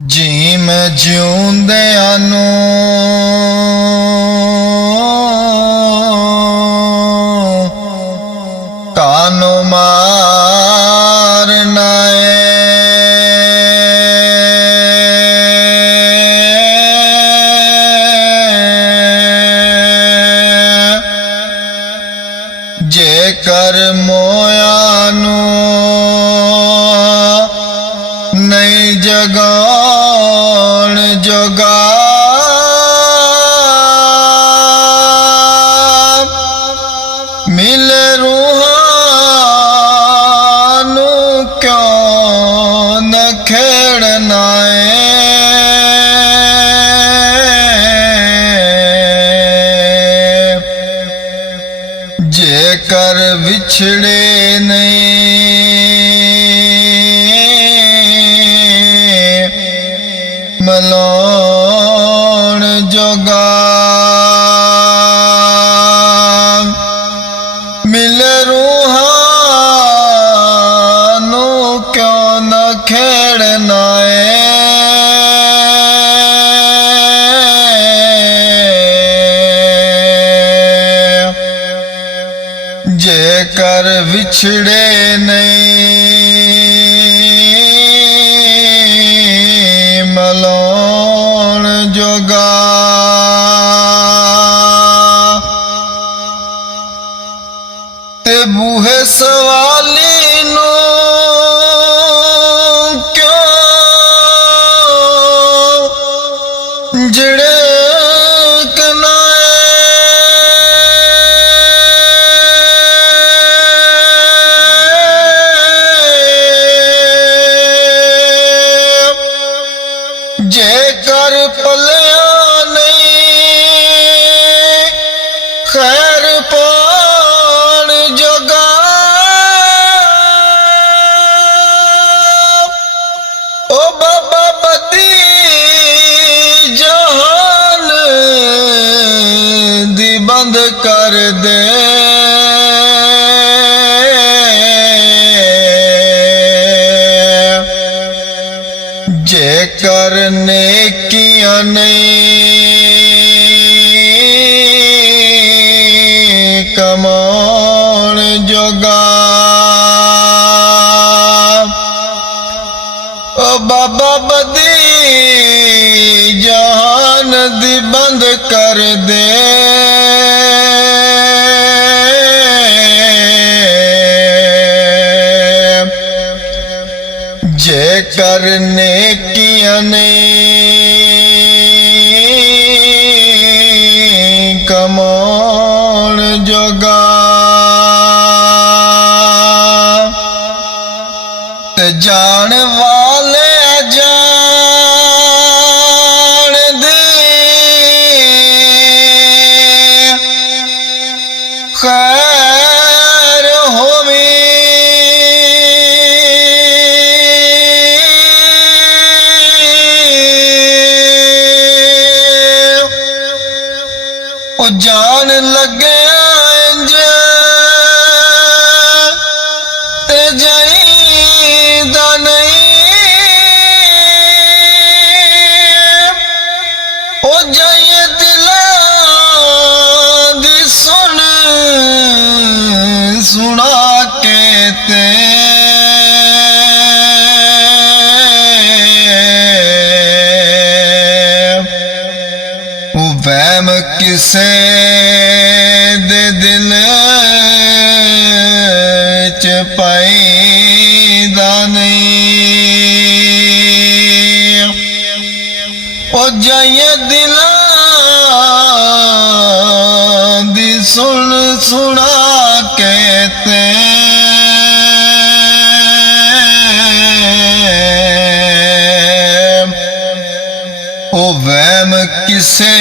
ਜਿਵੇਂ ਜਿਉਂਦਿਆਂ ਨੂੰ ਕਾਨੂੰ ਮਾਰਨਾ ਏ, ਜੇਕਰ ਮੋਇਆ ਨੂੰ ਨਹੀਂ ਜਗਾਉਣ ਜੋਗਾ ਮਿਲੇ ਰੂਹਾਂ ਨੂੰ ਕਿਉਂ ਨਾ ਖੇੜਨਾ ਏ। ਜੇਕਰ ਵਿਛੜੇ ਨਹੀਂ ਮਲਾਉਣ ਜੋਗਾ ਮਿਲੇ ਰੂਹਾਂ ਨੂੰ ਕਿਉਂ ਨਾ ਖੇੜਨਾ ਏ। ਜੇਕਰ ਵਿਛੜੇ ਨਹੀਂ ਮਲਾਉਣ ਜੋਗਾ ਤੇ ਬੂਹੇ ਸਵਾਲੀ ਨੂੰ ਕਿਉਂ ਜਿਹੜੇ ਜੇਕਰ ਪਲਿਆ ਨਹੀਂ ਖੈਰ ਪਾਣ ਜੋਗਾ ਓ ਬਾਬਾ ਬਦੀ ਜਹਾਨ ਦੀ ਬੰਦ ਕਰ ਦੇ। ਜੇਕਰ ਨੇਕੀਆਂ ਨਹੀਂ ਕਮਾਉਣ ਜੋਗਾ ਓ ਬਾਬਾ ਬਦੀ ਜਹਾਨ ਦੀ ਬੰਦ ਕਰ ਦੇ। ਜੇਕਰ ਨੇਕੀਆਂ ਨਹੀਂ ਕਮਾਉਣ ਜੋਗਾ ਤੇ ਜਾਣ ਵਾਲੇ ਜਾਣਦੇ ਖੈਰ ਹੋਵੇ ਉਹ ਜਾਣ ਲੱਗਿਆ ਇੰਜ ਤੇ ਜਾਈਦਾ ਨਹੀਂ। ਉਹ ਜਾਈਏ ਦਿਲਾਂ ਦੀ ਸੁਣ ਸੁਣਾ ਕੇ ਤੇ ਉਹ ਵਹਿਮ ਕਿਸੇ ਦੇ ਦਿਲ ਚ ਪੈਦਾ ਨਹੀਂ। ਉਹ ਜਾਈਏ ਦਿਲਾਂ ਦੀ ਸੁਣ ਸੁਣਾ ਕੇ ਤੇ ਉਹ ਵਹਿਮ ਕਿਸੇ